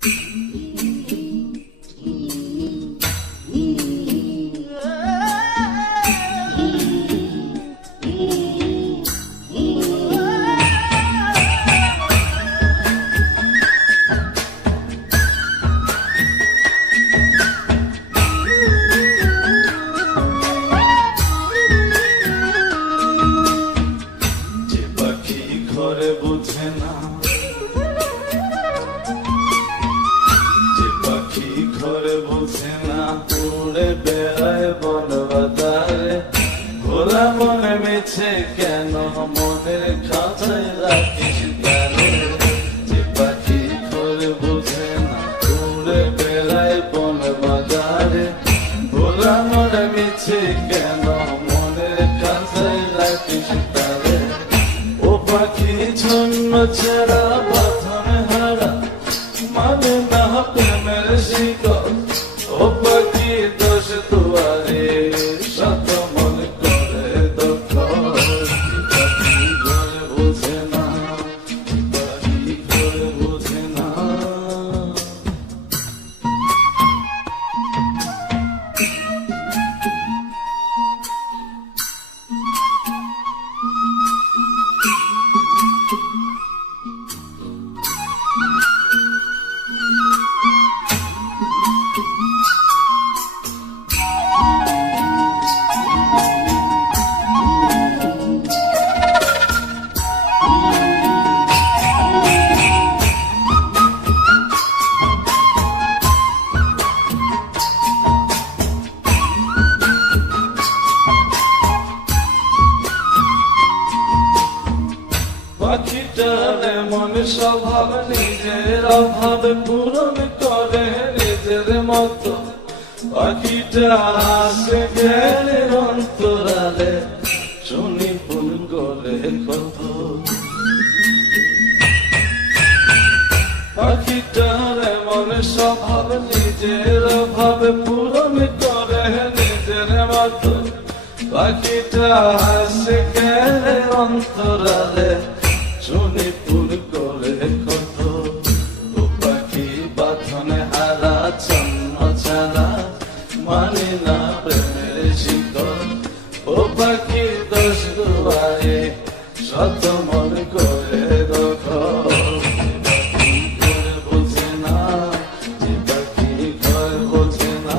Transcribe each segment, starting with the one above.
বুঝে না, যে পাখি ঘরে বুঝে না, উড়ে বেড়ায় বন বাজারে। ভোলা মনে মিছে কেন মনের খাঁচায় রাখিস প্রাণে। যে পাখি ঘরে বুঝে না, উড়ে বেড়ায় বন বাজারে। ভোলা মনে মিছে কেন মনের খাঁচায় রাখিস প্রাণে। ও পাখি ছন্ন ছেড়া বাঁধনে হারা, মানে না প্রেমের শিকল। ও পাখি দোষ দুয়ারে, শত মন করে দখল। পাখি ঘরে বুঝে না, পাখি ঘরে বুঝে না। পাখিটার এমন স্বভাব, নিজের অভাব পূরণ করে নিজের মতো। পাখিটা আসে গেলে অন্তরালে, শুনি ফুল করে কত। পাখিটার এমন স্বভাব, নিজের অভাব পূরণ করে নিজের মতো। পাখিটা আসে গেলে অন্তরালে, শুনি ফুল করে কত। ও পাখি বাঁধনে হারা, ছন্ন ছাড়া, মানে না প্রেমের শিকল। ও পাখি দোষ দুয়ারে, শত মন করে দখল। পাখি ঘরে বোঝে না, যে পাখি ঘরে বোঝে না।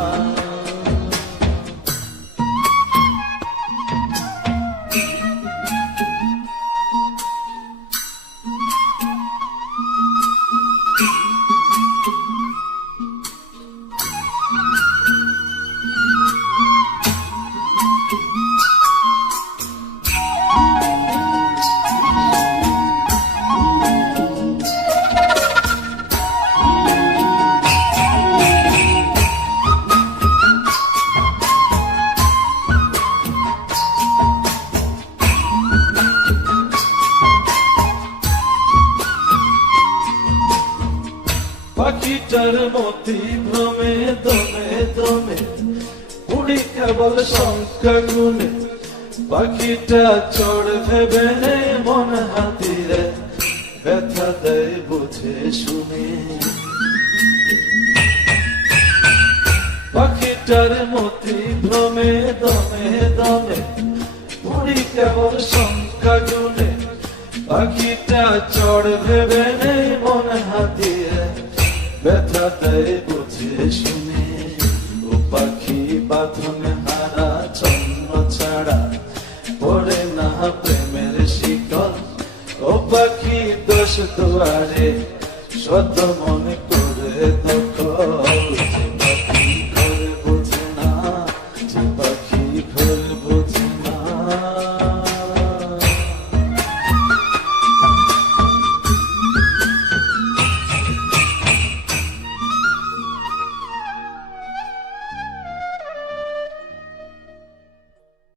পাখিটার মতি ভ্রমে দমে দমে, উড়ি কেবল সংখ্যা গুণে। পাখিটা চড় ভেবে মন হাতিরে, ব্যথা দেয় বুঝে শুনে। পাখিটার মতি ভ্রমে দমে দমে, উড়ি কেবল সংখ্যা গুণে। পাখিটা চড় ভেবে মন হাতিরে, ব্যথা দেয় বুঝে শুনে। ও পাখি বাঁধনে হারা, ছন্ন ছাড়া, পড়ে না প্রেমের শিকল। ও পাখি দোষ দুয়ারে, শত মন করে